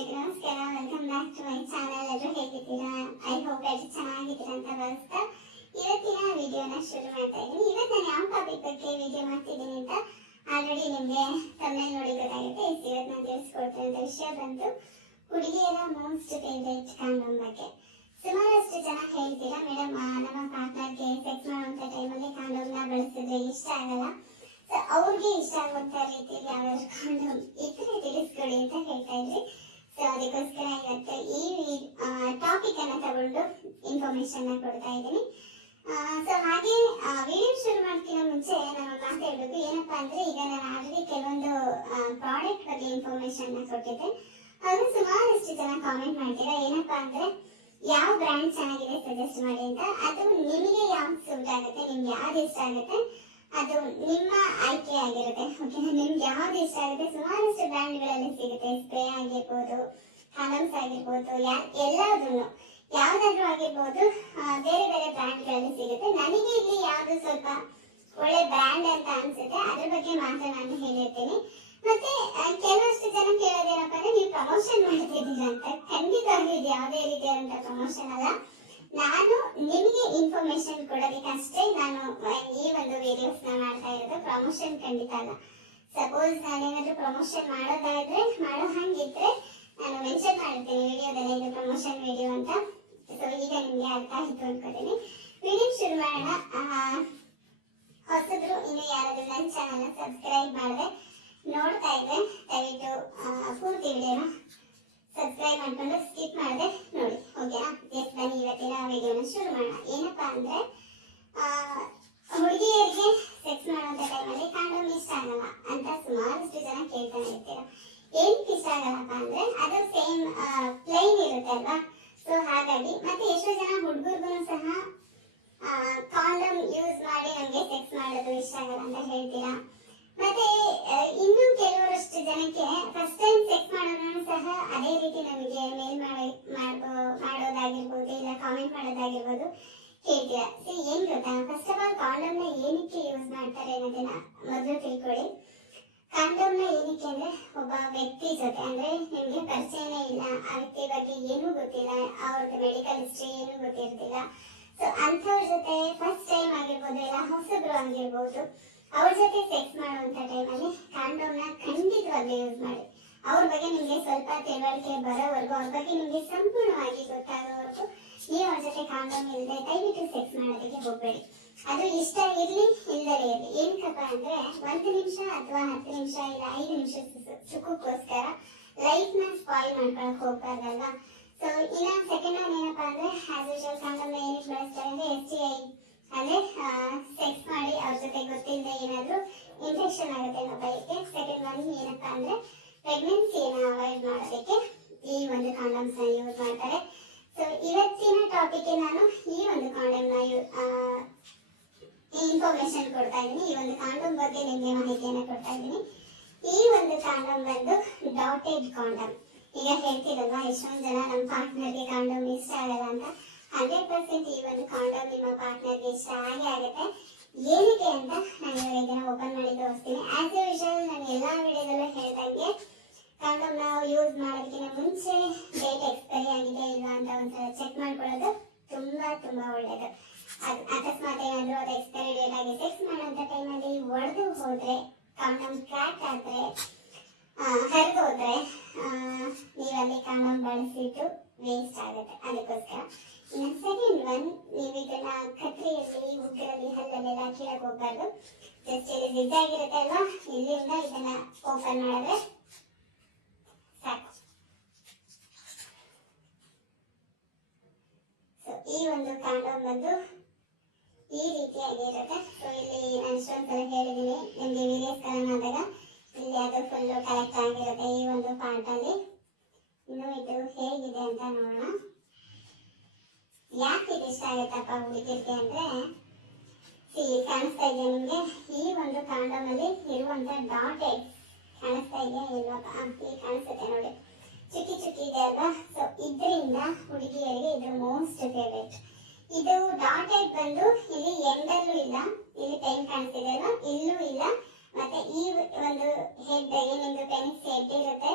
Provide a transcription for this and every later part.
ಎಲ್ರಿಗೂ ನಮಸ್ಕಾರ. Welcome back to my channel. ಎಲ್ಲರೂ ಹೇಗಿದ್ದೀರಾ? ಐ ಹೋಪ್ ಎಲ್ಲರೂ ಚೆನ್ನಾಗಿದ್ದೀರಾ ಅಂತ ಭಾವಿಸ್ತಾ ಇವತ್ತಿನ ವಿಡಿಯೋನ ಶುರು ಮಾಡ್ತಾ ಇದ್ದೀನಿ. ಇವತ್ತು ನಾನು ಯಾವ ಟಾಪಿಕ್ ಬಗ್ಗೆ ವಿಡಿಯೋ ಮಾಡ್ತಿದ್ದೀನಿ ಅಂತ ಆಲ್ರೆಡಿ ನಿಮಗೆ ತಮ್ಮಲ್ಲಿ ನೋಡಿ ಗೊತ್ತಾಗುತ್ತೆ. ಇವತ್ತು ನಾನು ತಿಳಿಸ್ಕೊಡ್ತಿರೋ ವಿಷಯ ಬಂದು ಹುಡುಗಿಯರ ಮೋಸ್ಟ್ ಫೇವ್ರೇಟ್ ಕಾಂಡೋಮ್ ಬಗ್ಗೆ. ಸುಮಾರಷ್ಟು ಜನ ಹೇಳ್ತೀರಾ, ಮೇಡಮ್ ನಮ್ಮ ಪಾರ್ಟ್ನರ್ಗೆ ಸೆಕ್ಸ್ ಮಾಡುವಂಥ ಟೈಮಲ್ಲಿ ಕಾಂಡೋಮ್ನ ಬಳಸಿದ್ರೆ ಇಷ್ಟ ಆಗಲ್ಲ, ಸೊ ಅವ್ರಿಗೆ ಇಷ್ಟ ಆಗುವಂಥ ರೀತಿಯಲ್ಲಿ ಯಾವ್ದಾದ್ರು ಕಾಂಡೋಮ್ ಇದ್ರೆ ತಿಳಿಸ್ಕೊಡಿ ಅಂತ ಹೇಳ್ತಾ ಇದ್ರಿ. ಸೊ ಅದಕ್ಕೋಸ್ಕರ ಇವತ್ತು ಈ ಟಾಪಿಕ್ ಅನ್ನ ತಗೊಂಡು ಇನ್ಫಾರ್ಮೇಶನ್ ಕೊಡ್ತಾ ಇದ್ದೀನಿ. ಸೊ ಹಾಗೆ ವಿಡಿಯೋ ಶುರು ಮಾಡ್ತಿರೋ ಮುಂಚೆ ನಾನು ಮಾತಾಡೋದು ಏನಪ್ಪಾ ಅಂದ್ರೆ, ಈಗ ನಾನು ಆಲ್ರೆಡಿ ಕೆಲವೊಂದು ಪ್ರಾಡಕ್ಟ್ ಬಗ್ಗೆ ಇನ್ಫಾರ್ಮೇಶನ್ ಕೊಟ್ಟಿದ್ದೆ. ಅದು ಸುಮಾರಷ್ಟು ಜನ ಕಾಮೆಂಟ್ ಮಾಡ್ತೀರಾ, ಏನಪ್ಪಾ ಅಂದ್ರೆ ಯಾವ ಬ್ರ್ಯಾಂಡ್ ಚೆನ್ನಾಗಿದೆ ಸಜೆಸ್ಟ್ ಮಾಡಿ ಅಂತ. ಅದು ನಿಮಗೆ ಯಾವ್ದು ಸೂಟ್ ಆಗುತ್ತೆ, ನಿಮ್ಗೆ ಯಾವ್ದು ಇಷ್ಟ ಆಗುತ್ತೆ ಅದು ನಿಮ್ಮ ಆಯ್ಕೆ ಆಗಿರುತ್ತೆ. ಓಕೆನಾ? ನಿಮ್ಗೆ ಯಾವ್ದು ಇಷ್ಟ ಆಗುತ್ತೆ, ಸುಮಾರಷ್ಟು ಬ್ರ್ಯಾಂಡ್ಗಳಲ್ಲಿ ಸಿಗುತ್ತೆ. ಸ್ಪ್ರೇ ಆಗಿರ್ಬೋದು, ಕಾಂಡೋಮ್ಸ್ ಆಗಿರ್ಬೋದು, ಎಲ್ಲಾದ್ರೂ ಯಾವ್ದಾದ್ರು ಆಗಿರ್ಬೋದು, ಬೇರೆ ಬೇರೆ ಬ್ರ್ಯಾಂಡ್ಗಳಲ್ಲಿ ಸಿಗುತ್ತೆ. ನನಗೆ ಇಲ್ಲಿ ಯಾವ್ದು ಸ್ವಲ್ಪ ಒಳ್ಳೆ ಬ್ರ್ಯಾಂಡ್ ಅಂತ ಅನ್ಸುತ್ತೆ ಅದ್ರ ಬಗ್ಗೆ ಮಾತ್ರ ನಾನು ಹೇಳಿರ್ತೀನಿ. ಮತ್ತೆ ಕೆಲವಷ್ಟು ಜನ ಕೇಳೋದೇನಪ್ಪ ಅಂದ್ರೆ, ನೀವು ಪ್ರಮೋಷನ್ ಮಾಡ್ತಿದ್ದೀರಾ ಅಂತ. ಖಂಡಿತವಾಗ್ಲೂ ಇದು ಯಾವುದೇ ರೀತಿಯಾದಂತ ಪ್ರಮೋಷನ್ ಅಲ್ಲ. ನಾನು ನಿಮಗೆ ಇನ್ಫಾರ್ಮೇಶನ್ ಕೊಡೋದಕ್ಕಷ್ಟೇ ನಾನು ಈ ಒಂದು ವಿಡಿಯೋಸ್ ನ ಮಾಡ್ತಾ ಇರೋದು. ಪ್ರಮೋಷನ್ ಖಂಡಿತ ಅಲ್ಲ. ಸಪೋಸ್ ನಾನೇನಾದ್ರೂ ಪ್ರಮೋಷನ್ ಮಾಡೋ ಹಂಗಿದ್ರೆ ನಾನು ಮೆನ್ಷನ್ ಮಾಡಿರ್ತೀನಿ ವಿಡಿಯೋದಲ್ಲಿ, ಇದು ಪ್ರಮೋಷನ್ ವಿಡಿಯೋ ಅಂತ. ಸೊ ಈಗ ನಿಮ್ಗೆ ಅರ್ಥ ಆಯ್ತು ಅನ್ಕೋತೀನಿ. ವಿಡಿಯೋ ಶುರು ಮಾಡೋಣ. ಹೊಸಬ್ರು ಇನ್ನು ಯಾರಾದ್ರೂ ನನ್ನ ಚಾನಲ್ ಸಬ್ಸ್ಕ್ರೈಬ್ ಮಾಡಿದ್ರೆ ನೋಡ್ತಾ ಇದ್ರೆ ದಯವಿಟ್ಟು ಪೂರ್ತಿ ವಿಡಿಯೋನ ಸಬ್ಸ್ಕ್ರೈಬ್ ಮಾಡ್ಕೊಂಡು ಸ್ಕಿಪ್ ಮಾಡದೆ ನೋಡಿ. ಓಕೆನಾ? ಎಸ್, ಬನ್ನಿ ಇವತ್ತಿನ ವಿಡಿಯೋನ ಶುರು ಮಾಡೋಣ. ಏನಪ್ಪಾ ಅಂದ್ರೆ, ಹುಡುಗಿಯರಿಗೆ ಸೆಕ್ಸ್ ಮಾಡುವಂತ ಟೈಮಲ್ಲಿ ಕಾಂಡೋಮ್ ಇಷ್ಟ ಆಗಲ್ಲ ಅಂತ ಸುಮಾರಷ್ಟು ಜನ ಕೇಳ್ತಾನೆ ಇರ್ತೀರ. ಏನಕ್ಕೆ ಇಷ್ಟ ಆಗಲ್ಲಪ್ಪ ಅಂದ್ರೆ, ಅದು ಸೇಮ್ ಪ್ಲೈನ್ ಇರುತ್ತೆ ಅಲ್ವಾ. ಸೊ ಹಾಗಾಗಿ ಮತ್ತೆ ಎಷ್ಟೋ ಜನ ಹುಡುಗರಿಗೂ ಸಹ ಕಾಂಡೋಮ್ ಯೂಸ್ ಮಾಡಿ ನಮ್ಗೆ ಸೆಕ್ಸ್ ಮಾಡೋದು ಇಷ್ಟ ಆಗಲ್ಲ ಅಂತ ಹೇಳ್ತೀರಾ. ಮತ್ತೆ ಇನ್ನು ಕೆಲವರಷ್ಟು ಜನಕ್ಕೆ ಫಸ್ಟ್ ಟೈಮ್ ಸೆಕ್ಸ್ ಮಾಡೋದನ್ನು ಸಹ ಅದೇ ರೀತಿ ನಮಗೆ ಮೇಲ್ ಮಾಡೋದಾಗಿರ್ಬೋದು, ಇಲ್ಲ ಕಾಮೆಂಟ್ ಮಾಡೋದಾಗಿರ್ಬೋದು ಹೇಳ್ತೀರಾ. ಸೊ ಏನ್ ಗೊತ್ತಾ, ಫಸ್ಟ್ ಆಫ್ ಆಲ್ ಕಾಂಡೋಮ್ ನ ಏನಕ್ಕೆ ಯೂಸ್ ಮಾಡ್ತಾರೆ ಅನ್ನೋದನ್ನ ಮೊದಲು ತಿಳ್ಕೊಳ್ಳಿ. ಕಾಂಡೋಮ್ ನ ಏನಕ್ಕೆ ಅಂದ್ರೆ, ಒಬ್ಬ ವ್ಯಕ್ತಿ ಜೊತೆ ಅಂದ್ರೆ ನಿಮ್ಗೆ ಪರಿಚಯನೇ ಇಲ್ಲ, ಆ ವ್ಯಕ್ತಿ ಬಗ್ಗೆ ಏನೂ ಗೊತ್ತಿಲ್ಲ, ಅವ್ರದ್ದು ಮೆಡಿಕಲ್ ಹಿಸ್ಟ್ರಿ ಏನೂ ಗೊತ್ತಿರ್ತಿಲ್ಲ. ಸೊ ಅಂಥವ್ರ ಜೊತೆ ಫಸ್ಟ್ ಟೈಮ್ ಆಗಿರ್ಬೋದು, ಇಲ್ಲ ಹೊಸಬ್ರು ಆಗಿರ್ಬೋದು, ಅವ್ರ ಜೊತೆ ಸೆಕ್ಸ್ ಮಾಡುವಂತ ಟೈಮಲ್ಲಿ ಕಾಂಡೋಮ್ ನ ಖಂಡಿತವಾಗ್ಲೂ ಯೂಸ್ ಮಾಡಿ. ಅವ್ರ ಬಗ್ಗೆ ನಿಮ್ಗೆ ಸ್ವಲ್ಪ ತಿಳುವಳಿಕೆ ಬರೋವರೆಗೂ, ಅವ್ರ ಬಗ್ಗೆ ನಿಮ್ಗೆ ಸಂಪೂರ್ಣವಾಗಿ ಗೊತ್ತಾಗೋವರೆಗೂ ನೀವು ಅವ್ರ ಜೊತೆ ಕಾಂಡೋಮ್ ಇಲ್ಲದೆ ದಯವಿಟ್ಟು ಸೆಕ್ಸ್ ಮಾಡೋದಕ್ಕೆ ಹೋಗ್ಬೇಡಿ. ಅದು ಇಷ್ಟ ಇರ್ಲಿ ಇಲ್ಲದೇ ಇರ್ಲಿ. ಏನಕ್ಕಪ್ಪ ಅಂದ್ರೆ, 1 ನಿಮಿಷ ಅಥವಾ 10 ನಿಮಿಷ ಇಲ್ಲ 5 ನಿಮಿಷ ಸುಖಕ್ಕೋಸ್ಕರ ಲೈಫ್ ನ ಸ್ಪಾಯ್ಲ್ ಮಾಡ್ಕೊಳಕ್ ಹೋಗ್ಬಾರ್ದಲ್ವಾ. ಸೊ ಇನ್ನ ಸೆಕೆಂಡ್ ಒನ್ ಏನಪ್ಪಾ ಅಂದ್ರೆ, ಆಸ್ ಯೂಶುವಲ್ ಕಾಂಡೋಮ್ ನ ಏನಕ್ಕೆ ಬಳಸ್ತಾರೆ ಅಂದ್ರೆ, STI ಅಂದ್ರೆ ಸೆಕ್ಸ್ ಮಾಡಿ ಅವ್ರ ಜೊತೆ ಗೊತ್ತಿಲ್ಲದೆ ಏನಾದ್ರು ಇನ್ಫೆಕ್ಷನ್ ಆಗುತ್ತೆ ಅನ್ನೋ ಭಯಕ್ಕೆ. ಸೆಕೆಂಡ್ ಒನ್ ಏನಪ್ಪಾ ಅಂದ್ರೆ, ಪ್ರೆಗ್ನೆನ್ಸಿನ ಅವಾಯ್ಡ್ ಮಾಡೋದಕ್ಕೆ ಈ ಒಂದು ಕಾಂಡೋಮ್ಸ್ ನ ಯೂಸ್ ಮಾಡ್ತಾರೆ. ಸೊ ಇವತ್ತಿನ ಟಾಪಿಕ್ ನಾನು ಈ ಒಂದು ಕಾಂಡೋಮ್ ನ ಇನ್ಫಾರ್ಮೇಶನ್ ಕೊಡ್ತಾ ಇದ್ದೀನಿ. ಈ ಒಂದು ಕಾಂಡೋಮ್ ಬಗ್ಗೆ ನಿಮ್ಗೆ ಮಾಹಿತಿಯನ್ನ ಕೊಡ್ತಾ ಇದ್ದೀನಿ. ಈ ಒಂದು ಕಾಂಡೋಮ್ ಬಂದು ಡಾಟೆಡ್ ಕಾಂಡೋಮ್. ಈಗ ಹೇಳ್ತಿರಲ್ವಾ, ಎಷ್ಟೊಂದು ಜನ ನಮ್ಮ ಪಾರ್ಟ್ನರ್ಗೆ ಕಾಂಡೋಮ್ ಇಷ್ಟ ಆಗಲ್ಲ ಅಂತ. 100% ಈ ಒಂದು ಕಾಂಡೋಮ್ ನಿಮ್ಮ ಪಾರ್ಟ್ನರ್ಗೆ ಇಷ್ಟ ಆಗೇ ಆಗುತ್ತೆ. ಏನಕ್ಕೆ ಅಂತ ನಾನು ಇವಾಗ ಇದನ್ನ ಓಪನ್ ಮಾಡಿ ತೋರಿಸ್ತೀನಿ. ಆಸ್ ಯೂಶುವಲ್ ನಾನು ಎಲ್ಲಾ ವಿಡಿಯೋದಲ್ಲೂ ಹೇಳ್ದಂಗೆ, ಕಾಂಡೋಮ್ ನಾವು ಯೂಸ್ ಮಾಡೋದಕ್ಕಿಂತ ಮುಂಚೆ ಡೇಟ್ ಎಕ್ಸ್ಪೈರಿ ಆಗಿದೆ ಇಲ್ವಾ ಅಂತ ಒಂದ್ಸಲ ಚೆಕ್ ಮಾಡ್ಕೊಳ್ಳೋದು ತುಂಬಾ ಒಳ್ಳೇದು. ಅಕಸ್ಮಾತ್ ಏನಾದ್ರು ಅದು ಎಕ್ಸ್ಪೈರಿ ಡೇಟ್ ಆಗಿ ಸೆಕ್ಸ್ ಮಾಡೋಂಥ ಟೈಮಲ್ಲಿ ಒಡೆದು ಹೋದ್ರೆ, ಕಾಂಡೋಮ್ ಕ್ರ್ಯಾಕ್ ಆದ್ರೆ, ಹರಿದೋದ್ರೆ, ನೀವಲ್ಲಿ ಕಾಂಡೋಮ್ ಬಳಸಿದ್ದು ವೇಸ್ಟ್ ಆಗುತ್ತೆ. ಅದಕ್ಕೋಸ್ಕರ ಇನ್ನು ಸೆಕೆಂಡ್ ಒನ್, ನೀವು ಇದನ್ನ ಕತ್ರಿಯಲ್ಲಿ, ಉಗ್ರಲ್ಲಿ, ಹಲ್ಲಲ್ಲೆಲ್ಲ ಕೀಳಕ್ ಹೋಗ್ಬಾರ್ದು. ಜಸ್ಟ್ ಇಲ್ಲಿ ಜಿದ್ದಾಗಿರುತ್ತೆ ಅಲ್ವಾ, ಇಲ್ಲಿಂದ ಇದನ್ನ ಓಪನ್ ಮಾಡಿದ್ರೆ ಸಾಕು. ಸೊ ಈ ಒಂದು ಕಾಂಡೋಮ್ ಬಂದು ಈ ರೀತಿಯಾಗಿ ಇರುತ್ತೆ. ಸೊ ಇಲ್ಲಿ ನಾನು ಇಷ್ಟೊಂದ್ಸಲ ಹೇಳಿದ್ದೀನಿ ನಿಮ್ಗೆ ವಿಡಿಯೋಸ್ ಆದಾಗ, ಇಲ್ಲಿ ಅದು ಫುಲ್ಲು ಕಲೆಕ್ಟ್ ಆಗಿರುತ್ತೆ ಈ ಒಂದು ಪಾರ್ಟ್ ಅಲ್ಲಿ. ಇನ್ನು ಇದು ಹೇಗಿದೆ ಅಂತ ನೋಡೋಣ. ಯಾಕೆ ಇದು ಇಷ್ಟ ಆಗುತ್ತಪ್ಪ ಹುಡುಗಿರ್ಗೆ ಅಂದ್ರೆ, ಕಾಣಿಸ್ತಾ ಇದೆಯಾ ನಿಮ್ಗೆ ಈ ಒಂದು ಕಾಂಡೋಮ್ ಅಲ್ಲಿ ಇರುವಂತ ಡಾಟೆಡ್ ಕಾಣಿಸ್ತಾ ಇದೆಯಾ ಇಲ್ವಾ? ಇಲ್ಲಿ ಕಾಣಿಸುತ್ತೆ ನೋಡಿ, ಚುಕ್ಕಿ ಇದೆ ಅಲ್ವಾ. ಸೊ ಇದರಿಂದ ಹುಡುಗಿಯರಿಗೆ ಇದು ಮೋಸ್ಟ್ ಫೇವ್ರೇಟ್. ಇದು ಡಾಟೆಡ್ ಬಂದು ಇಲ್ಲಿ ಎಂಡಲ್ಲೂ ಇಲ್ಲ, ಇಲ್ಲಿ ಪೆನ್ ಕಾಣಿಸ್ತಿದೆ ಅಲ್ವಾ, ಇಲ್ಲೂ ಇಲ್ಲ. ಮತ್ತೆ ಈ ಒಂದು ಹೆಡ್, ಏನಿಂದು ಪೆನ್ಸ್ ಹೆಡ್ ಇರುತ್ತೆ,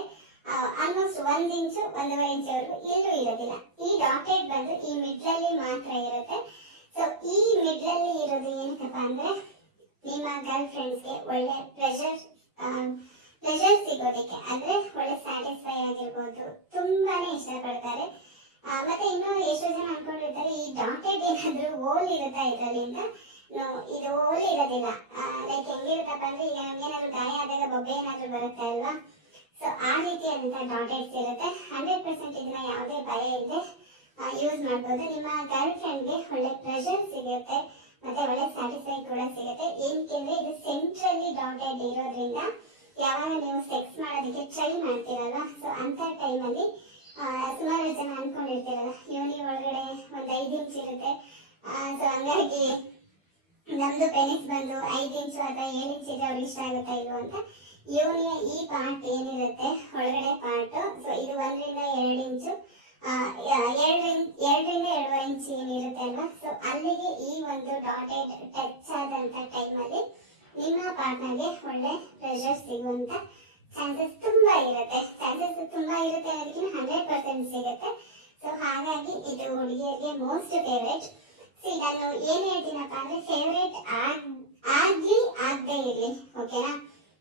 ಆ ಆಲ್ಮೋಸ್ಟ್ 1 ಇಂಚು 1.5 ಇಂಚವರೆಗೂ ಎಲ್ಲೂ ಇರೋದಿಲ್ಲ. ಈ ಡಾಟೆಡ್ ಬಂದು ಈ ಮಿಡ್ಲಲ್ಲಿ ಮಾತ್ರ ಇರುತ್ತೆ. ಸೊ ಈ ಮಿಡ್ಲಲ್ಲಿ ಇರೋದು ಏನಕ್ಕಪ್ಪ ಅಂದ್ರೆ ನಿಮ್ಮ ಗರ್ಲ್ ಫ್ರೆಂಡ್ಸ್ಗೆ ಒಳ್ಳೆ ಪ್ರೆಷರ್ ಸಿಗೋದಕ್ಕೆ, ಅಂದ್ರೆ ಒಳ್ಳೆ ಸ್ಯಾಟಿಸ್ಫೈ ಆಗಿರ್ಬೋದು, ತುಂಬಾನೇ ಇಷ್ಟಪಡ್ತಾರೆ. ಮತ್ತೆ ಇನ್ನು ಎಷ್ಟೋ ಜನ ಅನ್ಕೊಂಡಿರ್ತಾರೆ ಈ ಡಾಟೆಡ್ ಏನಾದ್ರು ಓಲ್ ಇರುತ್ತಾ ಇದರಲ್ಲಿಂದ. ಇದು ಓಲ್ ಇರೋದಿಲ್ಲ. ಲೈಕ್ ಹೆಂಗಿರುತ್ತಪ್ಪ ಅಂದ್ರೆ ಈಗ ನಮ್ಗೇನಾದ್ರು ಗಾಯ ಆದಾಗ ಬೊಬ್ಬೆ ಏನಾದ್ರು ಬರುತ್ತೆ ಅಲ್ವಾ, ಸೊ ಆ ರೀತಿಯಾದಂತಹ ಡಾಟೆಡ್ಸ್ ಇರುತ್ತೆ. 100% ಇದನ್ನ ಯಾವುದೇ ಭಯ ಇಲ್ಲದೆ ಯೂಸ್ ಮಾಡ್ಬೋದು. ನಿಮ್ಮ ಗರ್ಲ್ ಫ್ರೆಂಡ್ಗೆ ಒಳ್ಳೆ ಪ್ರೆಷರ್ ಸಿಗುತ್ತೆ, ಮತ್ತೆ ಒಳ್ಳೆ ಸ್ಯಾಟಿಸ್ಫೈ ಕೂಡ ಸಿಗುತ್ತೆ. ಏನಕ್ಕೆಂದ್ರೆ ಇದು ಸೆಂಟ್ರಲ್ಲಿ ಡಾಟೆಡ್ ಇರೋದ್ರಿಂದ ಯಾವಾಗ ನೀವು ಸೆಕ್ಸ್ ಮಾಡೋದಕ್ಕೆ ಟ್ರೈ ಮಾಡ್ತೀರಲ್ವಾ, ಸೊ ಅಂತ ಟೈಮಲ್ಲಿ ಸುಮಾರು ಜನ ಅನ್ಕೊಂಡಿರ್ತೀರಲ್ಲ ಯೋನಿ ಒಳಗಡೆ 5 ಇಂಚ್ ಇರುತ್ತೆ, ಸೊ ಹಂಗಾಗಿ ನಮ್ದು ಪೆನಿಸ್ ಬಂದು 5 ಇಂಚು ಅಥವಾ 7 ಇಂಚ್ ಇದ್ರೆ ಅವ್ರಿಗೆ ಇಷ್ಟ ಆಗುತ್ತಾ ಇಲ್ವೋ ಅಂತ. ಯೋನಿಯ ಈ ಪಾರ್ಟ್ ಏನಿರುತ್ತೆ ಒಳಗಡೆ ಪಾರ್ಟ್, ಸೊ ಇದು 1 ರಿಂದ 2 ಇಂಚು, 2 ರಿಂದ 2.5 ಇಂಚ್ ಏನಿರುತ್ತೆ ಅಲ್ವಾ, ಸೊ ಅಲ್ಲಿಗೆ ಈ ಒಂದು ಡಾಟೆಡ್ ಟಚ್ ಆದಂತ ಟೈಮಲ್ಲಿ ನಿಮ್ಮ ಪಾರ್ಟ್ನರ್ಗೆ ಒಳ್ಳೆ ಪ್ರೆಷರ್ ಸಿಗುವಂತ ಚಾನ್ಸಸ್ ತುಂಬಾ ಇರುತ್ತೆ ಅನ್ನೋದಕ್ಕಿಂತ 100% ಸಿಗುತ್ತೆ. ಸೊ ಹಾಗಾಗಿ ಇದು ಹುಡುಗಿಯರಿಗೆ ಮೋಸ್ಟ್ ಫೇವ್ರೇಟ್. ನಾನು ಏನ್ ಹೇಳ್ತೀನಪ್ಪ ಅಂದ್ರೆ ಫೇವ್ರೇಟ್ ಆಗ್ಲಿ ಆಗದೆ ಇರ್ಲಿ, ಓಕೆನಾ.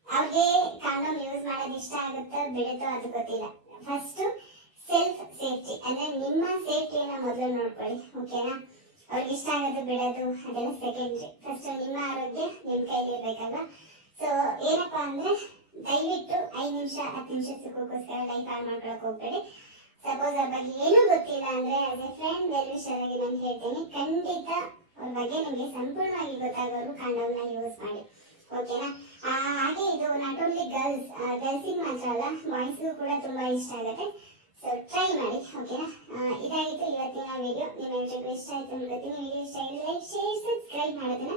ಅವ್ರಿಗೆ ಕಾಂಡೋಮ್ ಯೂಸ್ ಮಾಡೋದು ಇಷ್ಟ ಆಗುತ್ತೋ ಬಿಡುತ್ತೋ ಅದು ಗೊತ್ತಿಲ್ಲ. ಫಸ್ಟ್ ಸೆಲ್ಫ್ ಸೇಫ್ಟಿ ಅಂದ್ರೆ ನಿಮ್ಮ ಸೇಫ್ಟಿಯನ್ನ ಮೊದಲು ನೋಡ್ಕೊಳ್ಳಿ, ಓಕೆನಾ. ಅವ್ರಿಗೆ ಇಷ್ಟ ಆಗೋದು ಬಿಡೋದು ಅದೆಲ್ಲ ಸೆಕೆಂಡ್ರಿ. ಫಸ್ಟ್ ನಿಮ್ಮ ಆರೋಗ್ಯ ನಿಮ್ ಕೈಲಿ ಇರ್ಬೇಕಲ್ವಾ. ಸೊ ಏನಪ್ಪಾ ಅಂದ್ರೆ ದಯವಿಟ್ಟು 5 ನಿಮಿಷ 10 ನಿಮಿಷ ಸುಖಕ್ಕೋಸ್ಕರ ಲೈಫ್ ಹಾಳು ಮಾಡ್ಕೊಳಕ್ ಹೋಗ್ಬೇಡಿ. ಸಪೋಸ್ ಅವ್ರ ಬಗ್ಗೆ ಏನೂ ಗೊತ್ತಿಲ್ಲ ಅಂದ್ರೆ as A friend well wisher ಆಗಿ ನಾನು ಹೇಳ್ತೀನಿ, ಖಂಡಿತ ಅವ್ರ ಬಗ್ಗೆ ನಿಮ್ಗೆ ಸಂಪೂರ್ಣವಾಗಿ ಗೊತ್ತಾಗೋರು ಕಾಂಡೋಮ್ನ ಯೂಸ್ ಮಾಡಿ, ಓಕೆನಾ. ಹಾಗೆ ಇದು ನಾಟ್ ಓನ್ಲಿ ಗರ್ಲ್ಸಿಗೆ ಮಾತ್ರ ಅಲ್ಲ, ಬಾಯ್ಸ್ಗೂ ಕೂಡ ತುಂಬಾ ಇಷ್ಟ ಆಗುತ್ತೆ. ಸೊ ಟ್ರೈ ಮಾಡಿ, ಓಕೆನಾ. ಇದಾಗಿತ್ತು ಇವತ್ತಿನ ವಿಡಿಯೋ. ನಿಮ್ಮೆಲ್ಲರಿಗೂ ಇಷ್ಟ ಆಯ್ತು ಅನ್ಕೋತೀನಿ. ವಿಡಿಯೋ ಇಷ್ಟ ಆಗಿದ್ರೆ ಲೈಕ್, ಶೇರ್, ಸಬ್ಸ್ಕ್ರೈಬ್ ಮಾಡೋದನ್ನ